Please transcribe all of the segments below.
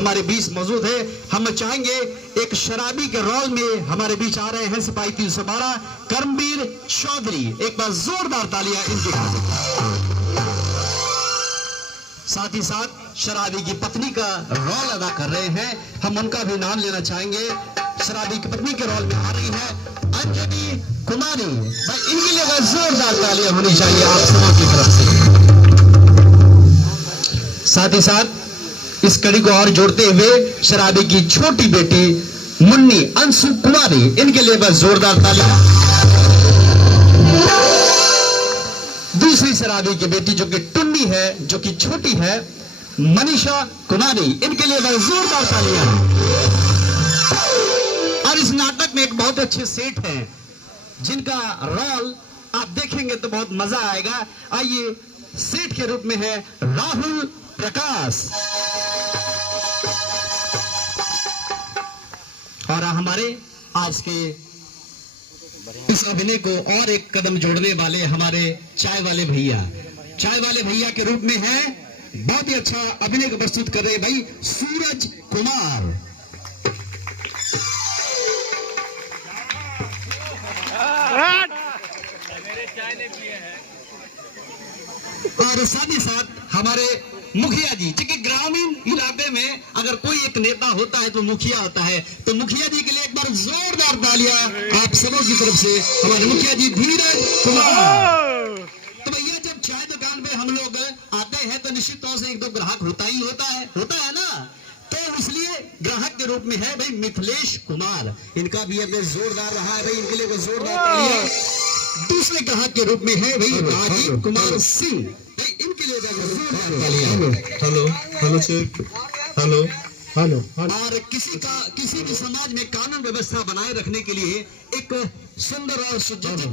हमारे बीच मौजूद है। हम चाहेंगे एक शराबी के रोल में हमारे बीच आ रहे हैं सिपाही 312 कर्मवीर चौधरी। एक बार जोरदार तालियां इनके खातिर। साथ ही साथ शराबी की पत्नी का रोल अदा कर रहे हैं, हम उनका भी नाम लेना चाहेंगे। शराबी की पत्नी के रोल में आ रही है अंजलि कुमारी। भाई इनके लिए जोरदार तालियां होनी चाहिए आप सबों की तरफ से। साथ ही साथ इस कड़ी को और जोड़ते हुए शराबी की छोटी बेटी मुन्नी अंशु कुमारी, इनके लिए बस जोरदार तालियां। दूसरी शराबी की बेटी जो कि टुन्नी है, जो कि छोटी है, मनीषा कुमारी, इनके लिए बस जोरदार तालियां। और इस नाटक में एक बहुत अच्छे सेठ हैं जिनका रोल आप देखेंगे तो बहुत मजा आएगा। आइए, सेठ के रूप में है राहुल प्रकाश। और हमारे आज के इस अभिनय को और एक कदम जोड़ने वाले हमारे चाय वाले भैया के रूप में है, बहुत ही अच्छा अभिनय को प्रस्तुत कर रहे भाई सूरज कुमार। और साथ ही साथ हमारे मुखिया जी, क्योंकि ग्रामीण इलाके में अगर कोई एक नेता होता है तो मुखिया होता है, तो मुखिया जी के लिए एक बार जोरदार तालियां आप सबों की तरफ से। हमारे मुखिया जी धीरज कुमार। तो भैया जब चाय दुकान पे हम लोग आते हैं तो निश्चित तौर से एक दो ग्राहक होता है ना, तो इसलिए ग्राहक के रूप में है भाई मिथिलेश कुमार। इनका भी अगर जोरदार रहा है भाई, इनके लिए जोरदार तालियां। दूसरे ग्राहक के रूप में है भाई राजीव कुमार सिंह, भाई इनके लिए जोरदार तालियां। हेलो। और किसी भी समाज में कानून व्यवस्था बनाए रखने के लिए एक सुंदर और सुसज्जित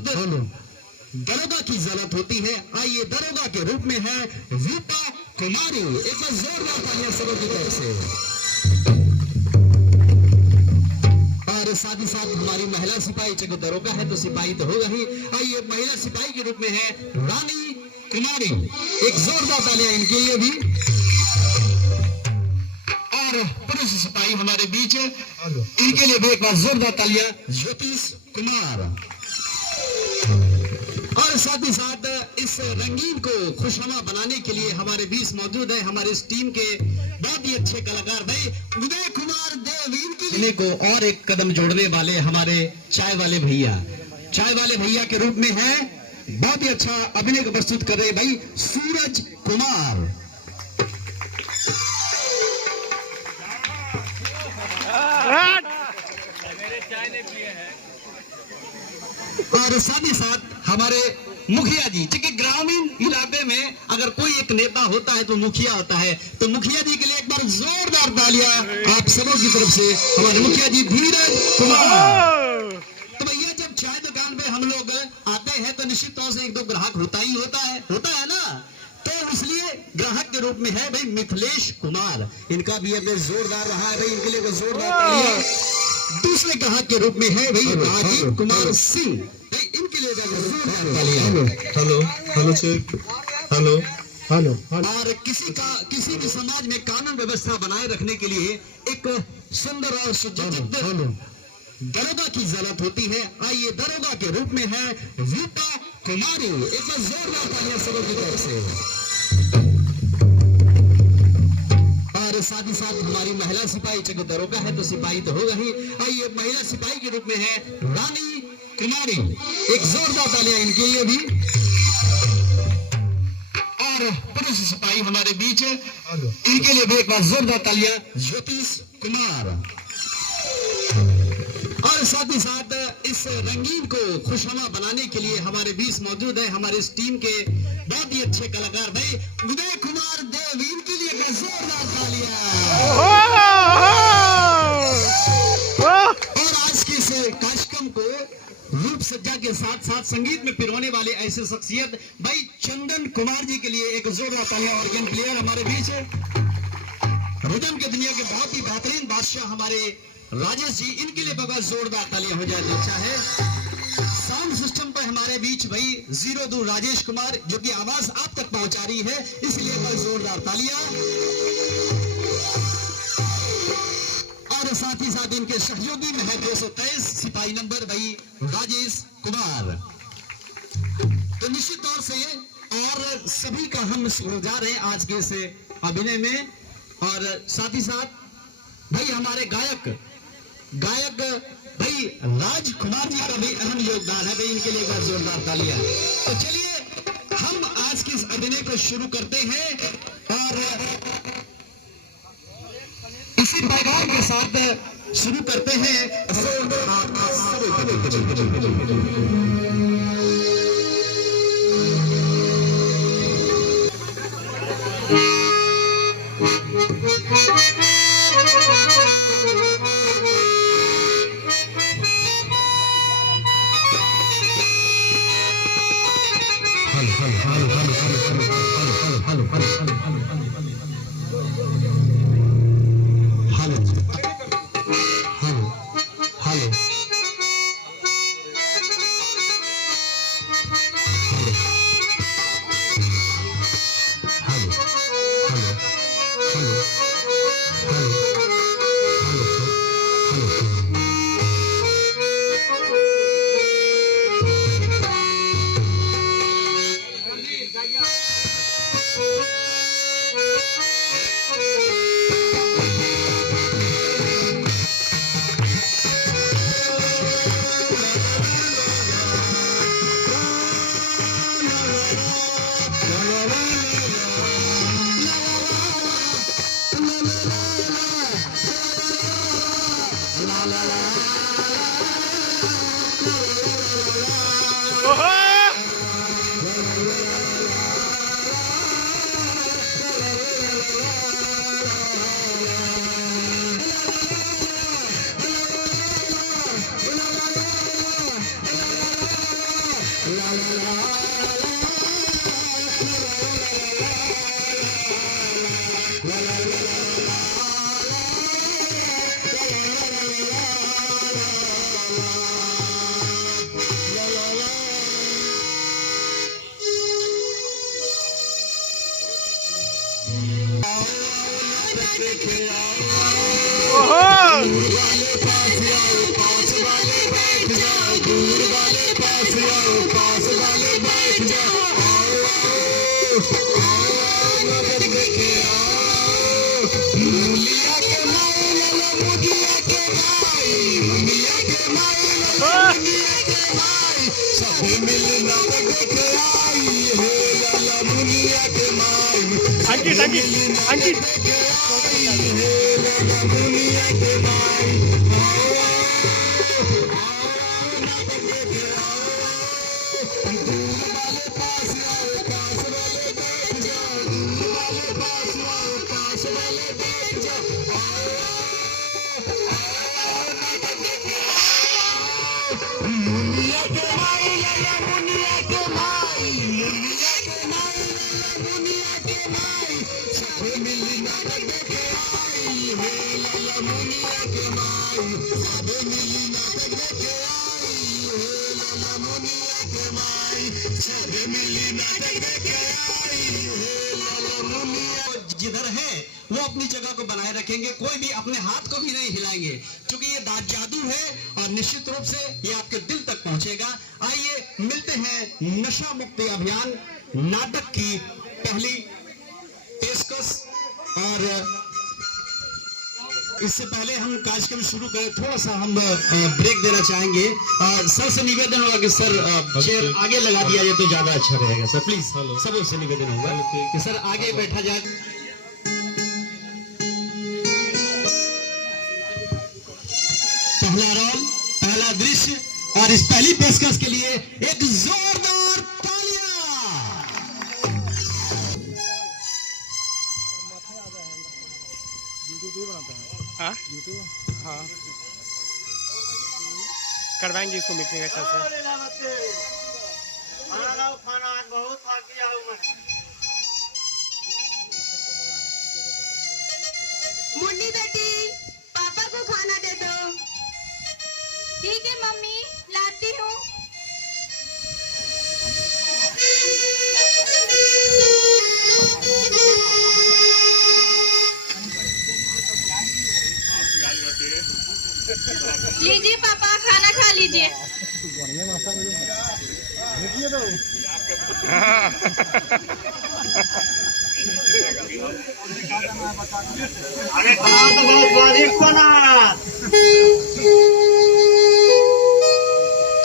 दरोगा की जरूरत होती है। आइए, दरोगा के रूप में है रूपा कुमारी। एक बार जोरदार तालियां सबों की तरफ से। और साथ ही साथ हमारी महिला सिपाही, चलो दरोगा है तो सिपाही तो होगा ही। आइए, महिला सिपाही के रूप में है रानी कुमारी। एक जोरदार तालियां इनके लिए भी। और पुरुष सिपाही हमारे बीच है, इनके लिए भी एक बार जोरदार तालियां ज्योतिष कुमार। और साथ ही साथ इस रंगीन को खुशनुमा बनाने के लिए हमारे बीच मौजूद है हमारे इस टीम के बहुत ही अच्छे कलाकार भाई उदय कुमार देव। इनके लिए को और एक कदम जोड़ने वाले हमारे चाय वाले भैया के रूप में है, बहुत ही अच्छा अभिनय को प्रस्तुत कर रहे भाई सूरज कुमार। और साथ ही साथ हमारे मुखिया जी, क्योंकि ग्रामीण इलाके में अगर कोई एक नेता होता है तो मुखिया होता है, तो मुखिया जी के लिए एक बार जोरदार तालियां आप सबों की तरफ से। हमारे मुखिया जी धीरज कुमार। तो भैया जब चाय दुकान पे हम लोग आते हैं तो निश्चित तौर से एक दो ग्राहक होता है ना, तो इसलिए ग्राहक के रूप में है भाई मिथिलेश कुमार। इनका भी अगर जोरदार रहा है भाई, इनके लिए जोरदार तालियां। दूसरे ग्राहक के रूप में है भाई राजीव कुमार सिंह, भाई इनके लिए जोरदार तालियां। हेलो। और किसी भी समाज में कानून व्यवस्था बनाए रखने के लिए एक सुंदर और सुसज्जित दरोगा की जरूरत होती है। आइए, दरोगा के रूप में है रूपा कुमारी। एक बार जोरदार तालियां सबों की तरफ से। और साथ ही साथ हमारी महिला सिपाही, चलो दरोगा है तो सिपाही तो होगा ही। आइए, महिला सिपाही के रूप में है रानी कुमारी। एक जोरदार तालियां इनके लिए भी। और पुरुष सिपाही हमारे बीच है, इनके लिए भी एक बार जोरदार तालियां ज्योतिष कुमार। और साथ ही साथ इस रंगीन को खुशनुमा बनाने के लिए हमारे बीच मौजूद है हमारे इस टीम के बहुत ही अच्छे कलाकार भाई उदय कुमार देव। इनके लिए जोरदार तालियां। और आज के इस कार्यक्रम को रूप सज्जा के साथ साथ संगीत में पिरोने वाले ऐसे शख्सियत भाई चंदन कुमार जी के लिए एक जोरदार तालियां। ऑर्गन प्लेयर हमारे बीच है, रिदम की दुनिया के बहुत ही बेहतरीन बादशाह हमारे राजेश जी, इनके लिए बाबा जोरदार तालियां हो जाए तो अच्छा है। साउंड सिस्टम पर हमारे बीच भाई 02 राजेश कुमार, जो कि आवाज आप तक पहुंचा रही है, इसलिए बस जोरदार तालियां। इनके सहयोगी में है 223 सिपाही नंबर भाई राजेश कुमार। तो निश्चित तौर से और सभी का हम जा रहे हैं आज के इस अभिनय में। और साथ ही साथ भाई हमारे गायक भाई राजकुमार जी का भी अहम योगदान है भाई, इनके लिए एक बार जोरदार तालियां। तो चलिए हम आज के इस अभिनय को शुरू करते हैं और इसी पैगाम के साथ शुरू करते हैं। अंकित जिधर है वो अपनी जगह को बनाए रखेंगे, कोई भी अपने हाथ को भी नहीं हिलाएंगे, क्योंकि ये जादू है और निश्चित रूप से ये आपके दिल तक पहुंचेगा। आइए मिलते हैं नशा मुक्ति अभियान नाटक की पहली पेशकश। और इससे पहले हम कार्यक्रम शुरू करें, थोड़ा सा हम ब्रेक देना चाहेंगे। सर से निवेदन होगा कि सर चेयर आगे लगा दिया जाए तो ज्यादा अच्छा रहेगा सर, प्लीज सबों से निवेदन होगा कि सर आगे बैठा जाए। पहला रोल, पहला दृश्य और इस पहली पेशकश के लिए एक जोरदार तालियां। हाँ हाँ करवाएंगे इसको मिक्सिंग अच्छा से। मुन्नी बेटी, पापा को खाना दे दो। ठीक है मम्मी, लाती हूँ। लीजिए पापा, खाना खा लीजिए। अरे खाना तो बहुत स्वादिष्ट बना है।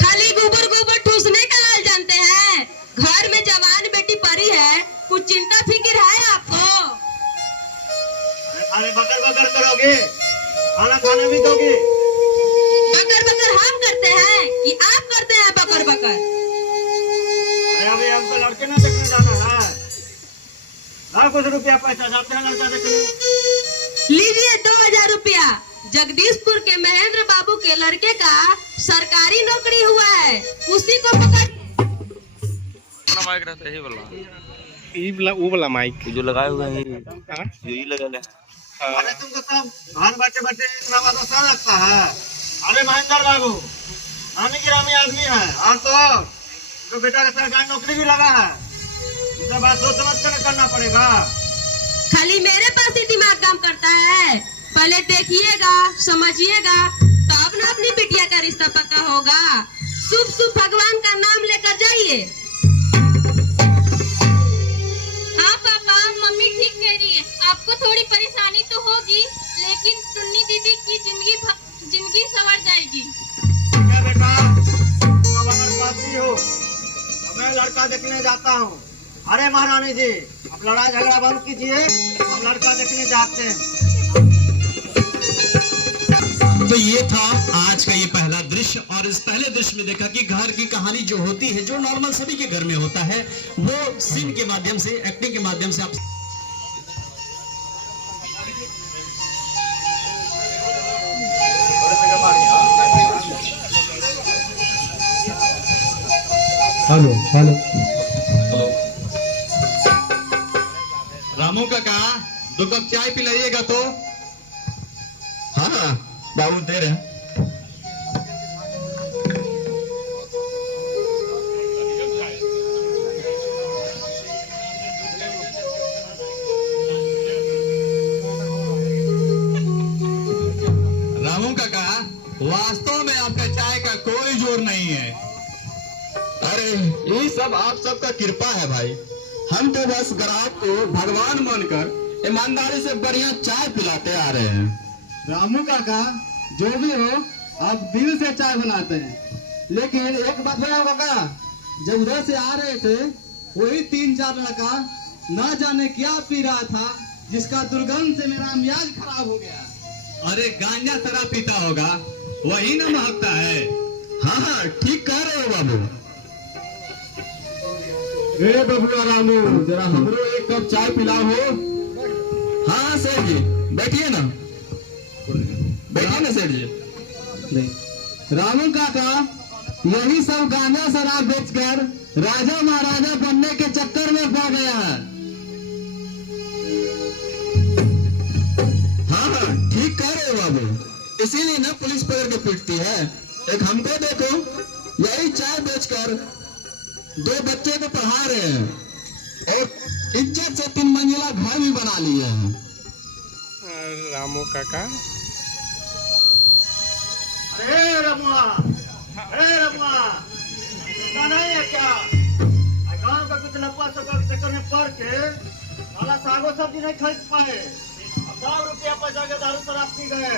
खाली गोबर गोबर ठूसने का हाल जानते हैं? घर में जवान बेटी परी है, कुछ चिंता फिक्र है आपको? खाने बकर बकर करोगे, खाना खाने भी दोगे। बकर बकर हम करते हैं कि आप करते हैं बकर बकर? अरे अभी हमको लड़के ना देखने जाना है। ला कुछ रुपया पैसा, जाते हैं लड़का देखने। लीजिए 2000 रुपया। जगदीशपुर के महेंद्र बाबू के लड़के का सरकारी नौकरी हुआ है, उसी को पकड़। अपना माइक रहता है, यही बोला वो वाला माइक जो लगाए हुए हैं, हाँ? जो ये लगा है। अरे तुमको सब धान बाटे बाटे इतना बात आसान लगता है। अरे महेंद्र बाबू नामी गिरामी आदमी है, और तो बेटा का सरकारी नौकरी भी लगा है। इसे बात सोच समझ कर करना पड़ेगा। खाली मेरे पास ही दिमाग काम करता है? पहले देखिएगा, समझिएगा, तब ना अपनी बिटिया का रिश्ता पक्का होगा। शुभ शुभ भगवान का नाम लेकर जाइए। हाँ पापा, मम्मी ठीक कह रही है। आपको थोड़ी परेशानी तो होगी, लेकिन टुन्नी दीदी की जिंदगी संवर जाएगी। क्या बेटा, तुम अगर साथी हो तो मैं लड़का देखने जाता हूँ। अरे महारानी जी, अब लड़ाई झगड़ा बंद कीजिए, हम लड़का देखने जाते हैं। तो ये था आज का ये पहला दृश्य, और इस पहले दृश्य में देखा कि घर की कहानी जो होती है, जो नॉर्मल सभी के घर में होता है, वो सीन के माध्यम से, एक्टिंग के माध्यम से आप हेलो हेलो रामू काका 2 कप चाय पिलाइएगा तो। हाँ बाबू दे रहे हैं। रामू काका, वास्तव में आपका चाय का कोई जोर नहीं है। अरे ये सब आप सबका कृपा है भाई। हम तो बस ग्राहक को भगवान मानकर ईमानदारी से बढ़िया चाय पिलाते आ रहे हैं। रामू काका, जो भी हो आप दिल से चाय बनाते हैं। लेकिन एक बात बताओ काका, जब उधर से आ रहे थे वही 3-4 लड़का न जाने क्या पी रहा था, जिसका दुर्गंध से मेरा मियाज खराब हो गया। अरे गांजा शराब पीता होगा, वही ना महकता है। हाँ हाँ ठीक कह रहे हो बाबू। ए बबुआ रामू, जरा हमरो 1 कप चाय पिलाओ हो। हाँ सेठ जी, बैठिए ना, बैठिए ना सेठ जी। नहीं रामू काका, यही सब गांजा शराब बेचकर राजा महाराजा बनने के चक्कर में पड़ गया है। हाँ हाँ ठीक कह रहे हो बाबू, इसीलिए ना पुलिस पकड़ के पीटती है। एक हमको देखो, यही चाय बेचकर 2 बच्चे को पढ़ा रहे हैं और इज्जत से 3 मंजिला घर भी बना लिए हैं। रामू काका, अरे रमुआ, अरे रमुआ, पता नहीं है क्या? गांव का कुछ लपा सपा के चक्कर में पड़ के साला सागो सब्जी नहीं खरीद पाए। अब 100 रुपया पैसा के दारू शराब पी गए।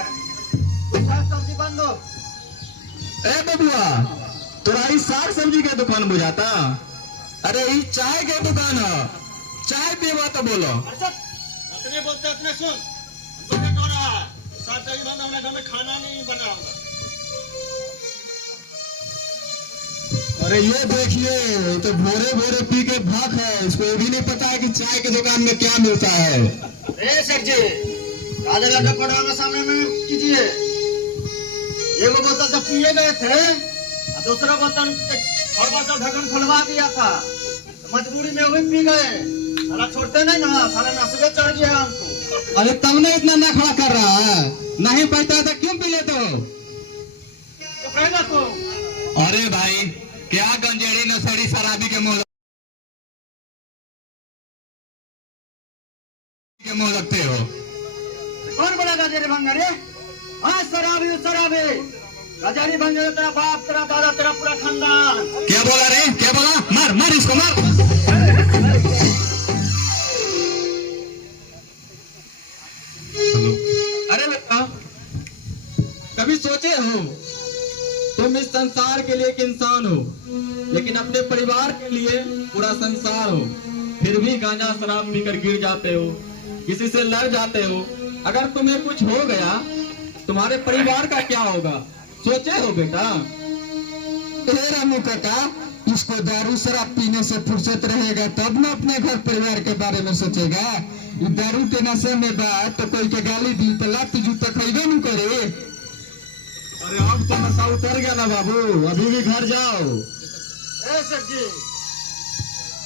कुछ साग सब्जी बंद हो। ए बबुआ, तोरा ई साग सब्जी के दुकान बुझाता? अरे ई चाय के दुकान है, चाय पीवा तो बोलो। अच्छा, इतने बोलते इतने सुन। हमको क्या कह रहा है? साग सब्जी बंद, हमारे घर में खाना नहीं बना होगा। अरे ये देखिए, तो भोरे भोरे पी के भाग है, इसको ये भी नहीं पता है कि चाय के दुकान में क्या मिलता है। ए सेठ जी, आधे घंटे पढ़ाना सामने में कीजिए। एक बोतल जब पिए गए थे, दूसरा बोतल और बोतल ढक्कन खुलवा दिया था, तो मजबूरी में वही पी गए। साला छोड़ते नहीं ना, साला नशे चढ़ गया हमको। अरे तुमने इतना नखरा कर रहा है, नहीं पता तो क्यों पी लेते हो? चुप रहेगा तू। अरे भाई, क्या गंजेड़ी नशेड़ी शराबी के मुंह लगते हो? कौन बोला था तेरे भंगारे? हाँ शराबी शराबी, कचहरी बन जाए तेरा बाप, तेरा दादा, तेरा पूरा खानदान। क्या बोला रे, क्या बोला? मार मार इसको, मार। अरे बेटा, कभी सोचे हो तुम इस संसार के लिए एक इंसान हो, लेकिन अपने परिवार के लिए पूरा संसार हो, फिर भी गांजा शराब पीकर गिर जाते हो, किसी से लड़ जाते हो। अगर तुम्हें कुछ हो गया, तुम्हारे परिवार का क्या होगा? सोचे हो बेटा? रामू काका, इसको दारू शराब पीने से फुर्सत रहेगा तब ना अपने घर परिवार के बारे में सोचेगा। ये दारू के नशे में बात तो कोई के गाली दी तो लात जूता खरीदे नहीं करे। अरे अब तो नशा उतर गया ना बाबू, अभी भी घर जाओ। ए सेठ जी,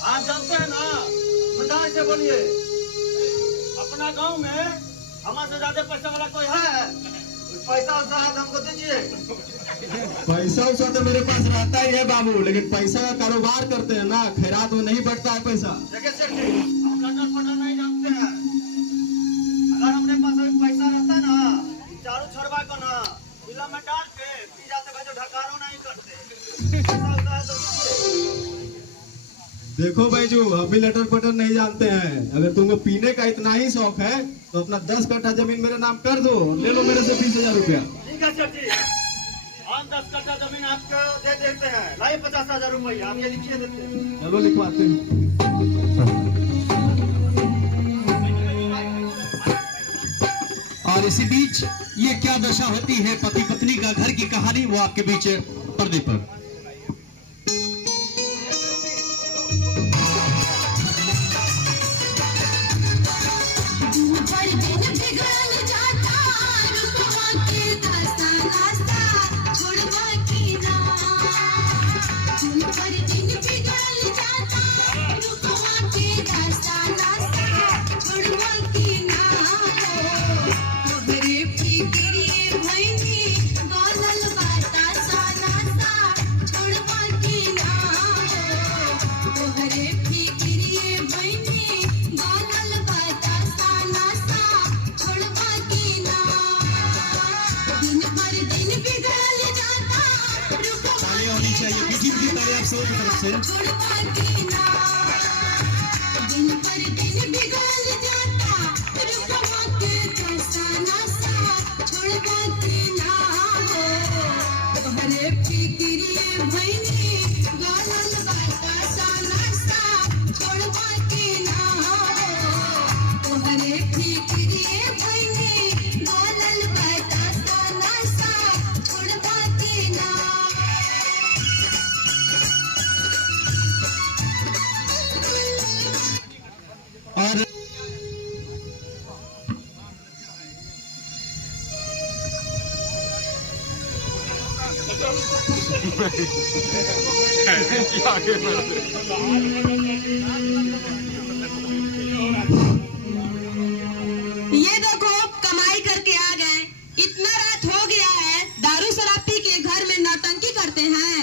आप जानते हैं ना, ईमानदारी से बोलिए, अपना गांव में हमारे ज्यादा पैसा वाला कोई है? पैसा उसका हाथ हमको दीजिए। पैसा उसा तो मेरे पास रहता ही है बाबू, लेकिन पैसा का कारोबार करते हैं ना, खैरात में नहीं बढ़ता है पैसा। देखिए सेठ जी, हम लटर फटर नहीं जानते हैं। अगर हमरे पास अभी पैसा रहता ना, चारों छोड़वा को ना जिला में डाल के पी जाते भाई, जो ढकारो नहीं करते। पैसा होता है तो दीजिए। देखो भाईजू, अभी लटर पटर नहीं जानते हैं। अगर तुमको पीने का इतना ही शौक है तो अपना 10 कट्ठा जमीन मेरे नाम कर दो, ले लो मेरे से 20,000 रुपया। ठीक है सेठ जी, हम 10 कट्ठा जमीन आपको दे देते हैं। लाइए 50,000 रुपया, हम ये लिखिए देते हैं। चलो लिखवाते हैं। और इसी बीच ये क्या दशा होती है पति पत्नी का घर की कहानी, वो आपके बीच पर्दे पर। और ये देखो, कमाई करके आ गए, इतना रात हो गया है, दारू शराब पी के घर में नौटंकी करते हैं।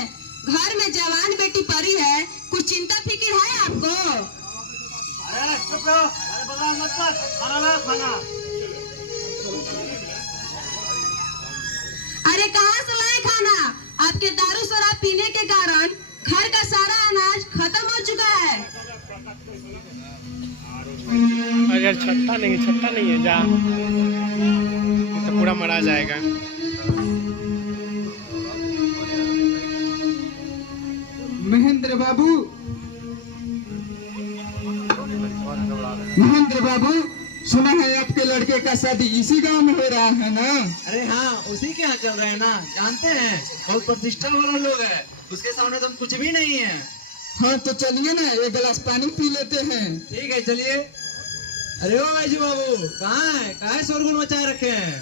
घर में जवान बेटी पड़ी है, कुछ चिंता फिक्र है आपको? अरे चुप रहो, अरे बगान मत कर, खाना ला खाना। अरे कहाँ से लाए खाना? आपके दारू शराब पीने के कारण घर का सारा अनाज खत्म हो चुका है। अगर छट्टा नहीं है जा, तो पूरा मरा जाएगा। महेंद्र बाबू, सुना है आपके लड़के का शादी इसी गांव में हो रहा है ना? अरे हाँ, उसी के यहाँ चल रहा है ना, जानते हैं, बहुत प्रतिष्ठा वाला लोग है, उसके सामने तुम कुछ भी नहीं है। हाँ तो चलिए ना, एक गिलास पानी पी लेते हैं। ठीक है चलिए। अरे ओ भाईजी बाबू, कहाँ है शोरगुल मचाए रखे हैं?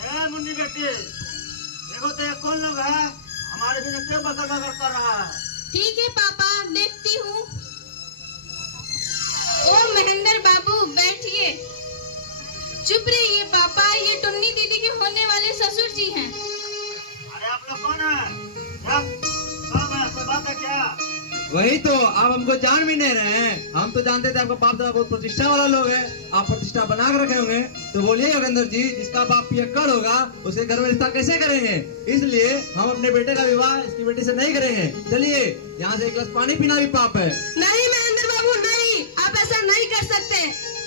अरे मुन्नी बेटी, देखो तो ये कौन लोग है, हमारे बिना क्यों बकर बकर कर रहा है? ठीक है पापा, देखती हूँ। ओ महेंद्र बाबू, बैठिए। चुप रहिए पापा, ये टुन्नी दीदी के होने वाले ससुर जी हैं। अरे आप लोग कौन है? कोई बात है क्या? वही तो, आप हमको जान भी नहीं रहे हैं। हम तो जानते थे आपका बाप दादा बहुत प्रतिष्ठा वाला लोग है, आप प्रतिष्ठा बना के रखे होंगे। तो बोलिए योगेंद्र जी, जिसका बाप पियक्कड़ होगा उसके घर में रिश्ता कैसे करेंगे? इसलिए हम अपने बेटे का विवाह इसकी बेटी से नहीं करेंगे। चलिए, यहाँ से एक गिलास पानी पीना भी पाप है। नहीं महेंद्र बाबू नहीं, आप ऐसा नहीं कर सकते।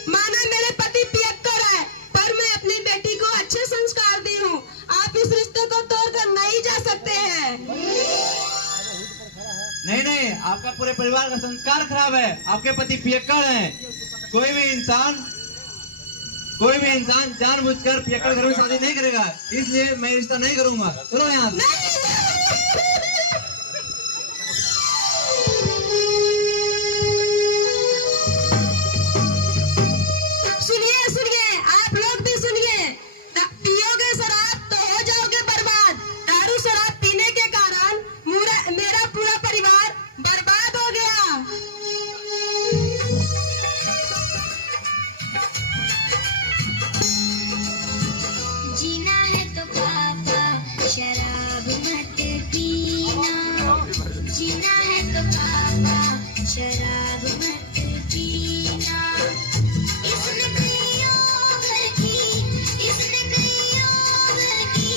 माना मेरे पति पियक्कड़ है, पर मैं अपनी बेटी को अच्छे संस्कार दी हूँ। आप इस रिश्ते को तोड़कर नहीं जा सकते हैं। नहीं नहीं, आपका पूरे परिवार का संस्कार खराब है। आपके पति पियक्कड़ हैं। कोई भी इंसान जानबूझकर पियक्कड़ घर में शादी नहीं करेगा। इसलिए मैं रिश्ता नहीं करूंगा। चलो यहाँ से। सुनिए सुनिए, आप लोग भी सुनिए। पियोगे शराब तो हो जाओगे बर्बाद। दारू शराब पीने के कारण मेरा पूरा परिवार बर्बाद हो गया। जीना है तो पापा शराब मत पीना, जीना है तो पापा शराब मत पीना। इसने कईयों घर की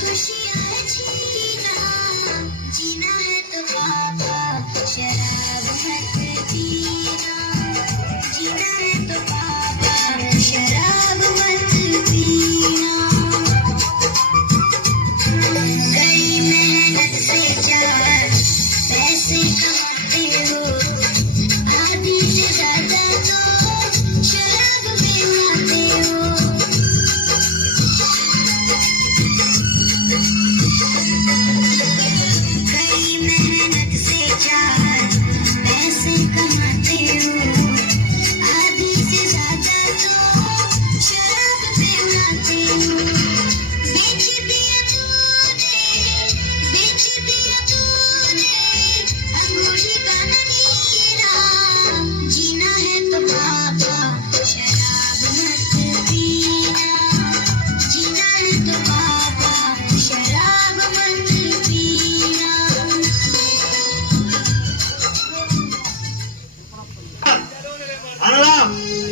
खुशियाँ छीना, जीना है तो पापा शराब मत पीना, जीना है तो पापा शराब मत पीना। कई मेहनत से चार पैसे कमाते हो, आधी से ज्यादा तो शराब पिलाते हो। कई मेहनत से चार पैसे कमाते हो, आधी से ज्यादा तो शराब पिलाते हो। बेच दिया तूने अंगूठी का नगीना, जीना है तो पापा शराब मत पीना, जीना है तो पापा शराब मत पीना।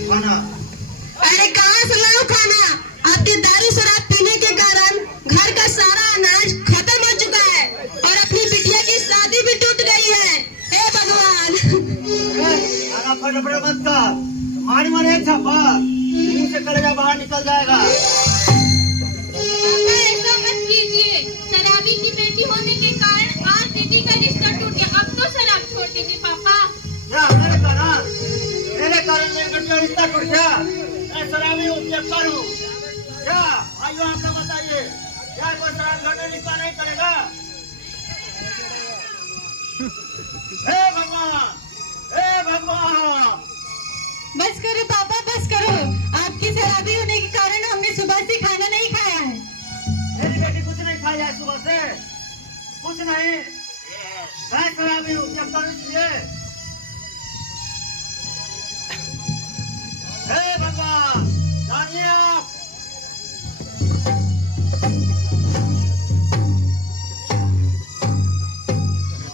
खाना अरे कहाँ से लाऊं खाना? आपके दारू शराब पीने के कारण घर का सारा अनाज खत्म हो चुका है और अपनी बिटिया की शादी भी टूट गई है। हे भगवान! खाना फटाफट मत कर, मारी मारे एक छापा मुंह से कलेजा बाहर निकल जाएगा। पापा ऐसा मत कीजिए, शराबी की बेटी होने के कारण आज दीदी का रिश्ता टूट गया। अब तो शराब छोड़ दीजिए पापा। क्या मेरे कारण मेरी बेटी का रिश्ता टूट गया? मैं शराबी हूँ, पियक्कड़ हूँ। क्या आइयो आप लोग बताइए, क्या कोई शराब लौटे रिश्ता नहीं करेगा? हे भगवान, हे भगवान! बस करो पापा, बस करो। आपकी शराबी होने के कारण हमने सुबह से खाना नहीं खाया है। मेरी बेटी कुछ नहीं खाई है सुबह से, कुछ नहीं। मैं शराबी हूँ, पियक्कड़ इसलिए। हे भगवान, जानिए आप।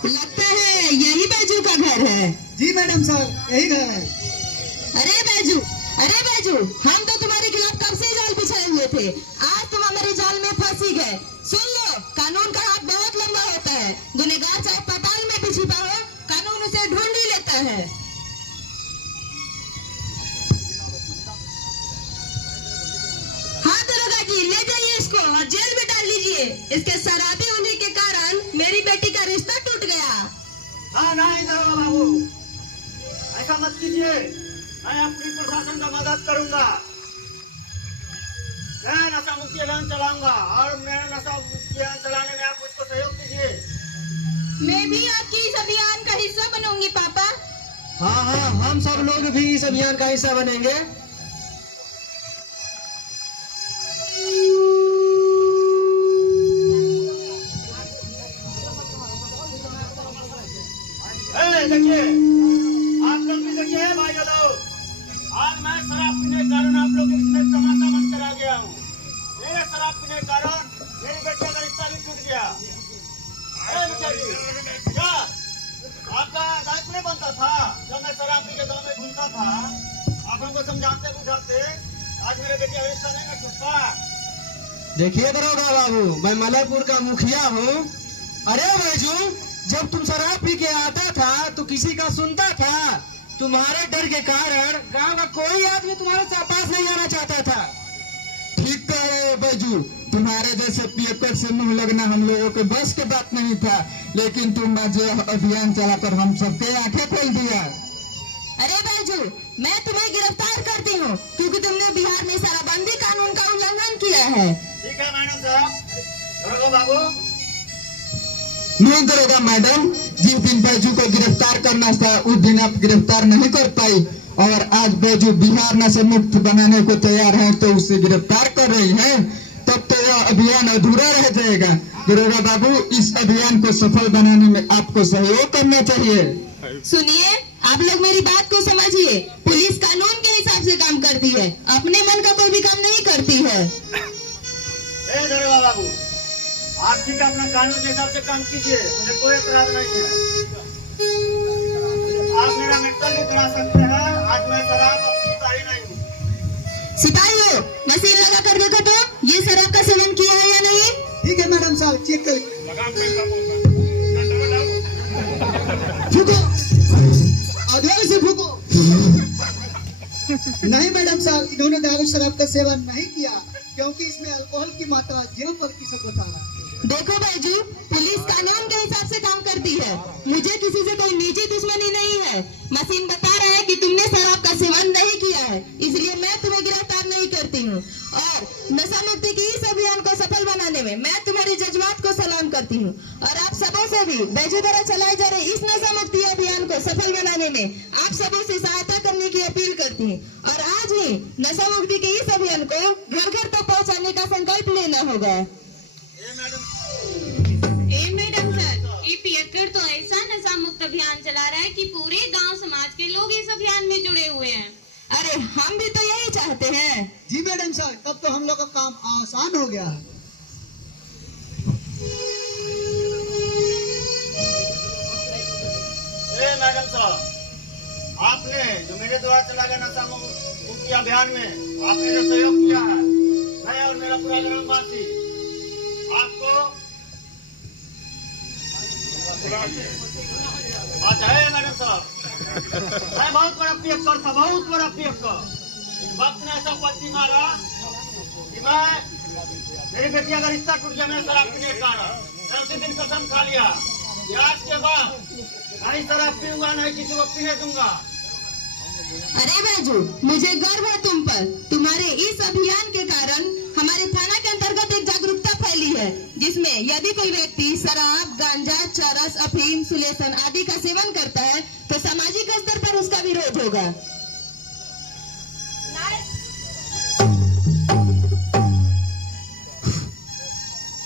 लगता है यही बैजू का घर है। जी मैडम साहब, यही घर है। अरे बैजू, हम तो तुम्हारे खिलाफ कब से जाल बिछाए हुए थे। आज तुम हमारे जाल में फंसी गए। सुन लो, कानून का हाथ बहुत लंबा होता है। गुनहगार चाहे पाताल में भी छिपा हो, कानून उसे ढूंढ ही लेता है। हाँ दरोगा जी, ले जाइए इसको और जेल में डाल लीजिए। इसके शराबी होने के कारण मेरी बेटी का रिश्ता टूट गया। हाँ नहीं दरोगा बाबू, ऐसा मत कीजिए। मैं अपनी प्रशासन का मदद करूंगा। मैं नशा मुक्ति अभियान चलाऊंगा और मेरा नशा मुक्ति अभियान चलाने में आप मुझको सहयोग कीजिए। मैं भी आपकी इस अभियान का हिस्सा बनूंगी पापा। हाँ हाँ, हम सब लोग भी इस अभियान का हिस्सा बनेंगे। देखिए, आप लोग भी देखिए भाई लोग, आज मैं शराब पीने के कारण आप लोग के इसमें तमाशा बन कर आ गया हूँ। मेरे शराब पीने के कारण मेरी बेटी का रिश्ता भी टूट गया। क्या आपका दायित्व नहीं बनता था जब मैं शराब पी के गाँव में घूमता था, आप हमको समझाते बुझाते, आज मेरे बेटी का रिश्ता नहीं मैं छुपा। देखिए दरोगा बाबू, मैं मलयपुर का मुखिया हूँ। अरे बैजू, जब तुम शराब पी के आता था तो किसी का सुनता था? तुम्हारे डर के कारण गांव का कोई आदमी तुम्हारे पास नहीं आना चाहता था। ठीक कह रहे हो बैजू, तुम्हारे जैसे पियक्कर से मुंह लगना हम लोगों के बस के बात नहीं था, लेकिन तुम जो अभियान चलाकर हम सबके आंखें खोल दिया। अरे बैजू, मैं तुम्हें गिरफ्तार करती हूँ क्योंकि तुमने बिहार में शराबबंदी कानून का उल्लंघन किया है। ठीक है मैडम साहब। दरोगा बाबू, नहीं दरोगा मैडम, जिस दिन बैजू को गिरफ्तार करना था उस दिन आप गिरफ्तार नहीं कर पाई, और आज बैजू बिहार नशा मुक्त बनाने को तैयार है तो उसे गिरफ्तार कर रही है, तब तो यह अभियान अधूरा रह जाएगा। दरोगा बाबू, इस अभियान को सफल बनाने में आपको सहयोग करना चाहिए। सुनिए, आप लोग मेरी बात को समझिए। पुलिस कानून के हिसाब से काम करती है, अपने मन का कोई भी काम नहीं करती है। ए दरोगा बाबू, आप ठीक है अपना कानून के हिसाब से काम कीजिए, मुझे कोई एतराज नहीं है। आप मेरा मेडिकल भी करा सकते हैं, आज मैं शराब पीता ही नहीं हूँ। सिपाहियों, मशीन लगा कर देखो तो ये शराब का सेवन किया है या नहीं। ठीक है मैडम साहब, चेक कर फूको, आगे से फूको। नहीं मैडम साहब, इन्होंने दारू शराब का सेवन नहीं किया क्योंकि इसमें अल्कोहल की मात्रा 0% बता रहा है। देखो बैजू, पुलिस कानून के हिसाब से काम करती है, मुझे किसी से कोई निजी दुश्मनी नहीं है। मशीन बता रहा है कि तुमने शराब का सेवन नहीं किया है, इसलिए मैं तुम्हें गिरफ्तार नहीं करती हूँ। और नशा मुक्ति के इस अभियान को सफल बनाने में मैं तुम्हारी जज्बात को सलाम करती हूँ, और आप सबों से भी बैजू द्वारा चलाए जा रहे इस नशा मुक्ति अभियान को सफल बनाने में आप सबों से सहायता करने की अपील करती हूँ। और आज ही नशा मुक्ति के इस अभियान को घर घर तक पहुँचाने का संकल्प लेना होगा। मैडम सर, ये पियक्कर तो ऐसा नशा मुक्त अभियान चला रहा है कि पूरे गांव समाज के लोग इस अभियान में जुड़े हुए हैं। अरे हम भी तो यही चाहते हैं। जी मैडम साहब, तब तो हम लोग का काम आसान हो गया है। ए मैडम साहब, आपने जो मेरे द्वारा चला गया नशा मुक्ति अभियान में आपने जो सहयोग किया है, मैं और मेरा पूरा ग्रामवासी आपको अच्छा है मैडम साहब। मैं बहुत बड़ा पियक्कर था, बहुत बड़ा पियक्कर। वक्त ने ऐसा पत्ती मारा कि मैं मेरी बेटिया का रिश्ता टूट गया, मैं शराब पीने के कारण। मैं उसी दिन कसम खा लिया कि आज के बाद नहीं शराब पीऊंगा, नहीं किसी को पीने दूंगा। अरे बैजू, मुझे गर्व है तुम पर। तुम्हारे इस अभियान के कारण हमारे थाना के अंतर्गत एक जागरूकता फैली है, जिसमें यदि कोई व्यक्ति शराब, गांजा, चरस, अफीम, सुलेसन आदि का सेवन करता है तो सामाजिक स्तर पर उसका विरोध होगा।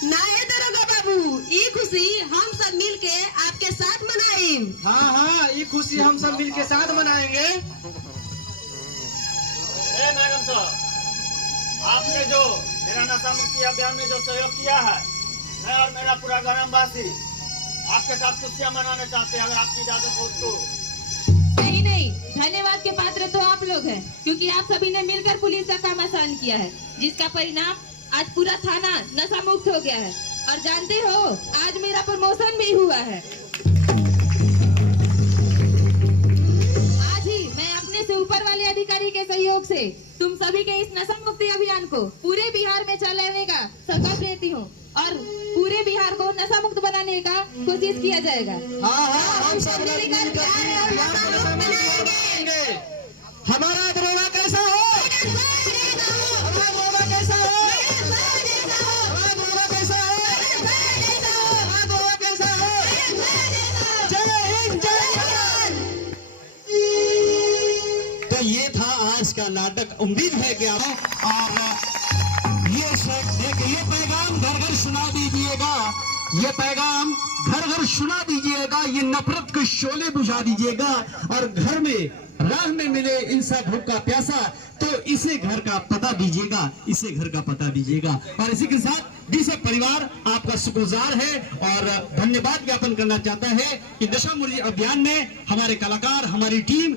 ना है दरोगा बाबू, ये खुशी हम सब मिल के आपके साथ मनाएं। हाँ हाँ, ये खुशी हम सब मिल के साथ मनाएंगे। ए मैडम साहब, आपने जो मेरा नशा मुक्ति अभियान में जो सहयोग किया है, मैं और मेरा पूरा ग्रामवासी आपके साथ खुशियां मनाना चाहते हैं, अगर आपकी इजाजत हो तो। नहीं, धन्यवाद के पात्र तो आप लोग हैं, क्योंकि आप सभी ने मिलकर पुलिस का काम आसान किया है, जिसका परिणाम आज पूरा थाना नशा मुक्त हो गया है। और जानते हो, आज मेरा प्रमोशन भी हुआ है। आज ही मैं अपने से ऊपर वाले अधिकारी के सहयोग से तुम सभी के इस नशा मुक्ति अभियान को पूरे बिहार में चलाने का संकल्प लेती हूँ, और पूरे बिहार को नशा मुक्त बनाने का कोशिश किया जाएगा। हाँ हाँ, हम सब मिलकर बिहार को नशा मुक्त बनाएंगे। हमारा दरोगा कैसा हो? हमारा दरोगा कैसा हो? हमारा दरोगा कैसा हो? हमारा दरोगा कैसा हो? जय हिंद, जय भारत। तो ये था आज का नाटक। उम्मीद है कि आप ये पैगाम घर घर सुना दीजिएगा, ये पैगाम घर घर सुना दीजिएगा, ये नफरत के शोले बुझा दीजिएगा, और घर में राह में मिले इंसान भूख का प्यासा तो तो इसे घर का पता दीजिएगा, इसे घर का पता दीजिएगा। और इसी के साथ जिसे परिवार आपका शुक्रगुजार है और धन्यवाद ज्ञापन करना चाहता है कि नशा मुक्ति अभियान में हमारे कलाकार, हमारी टीम,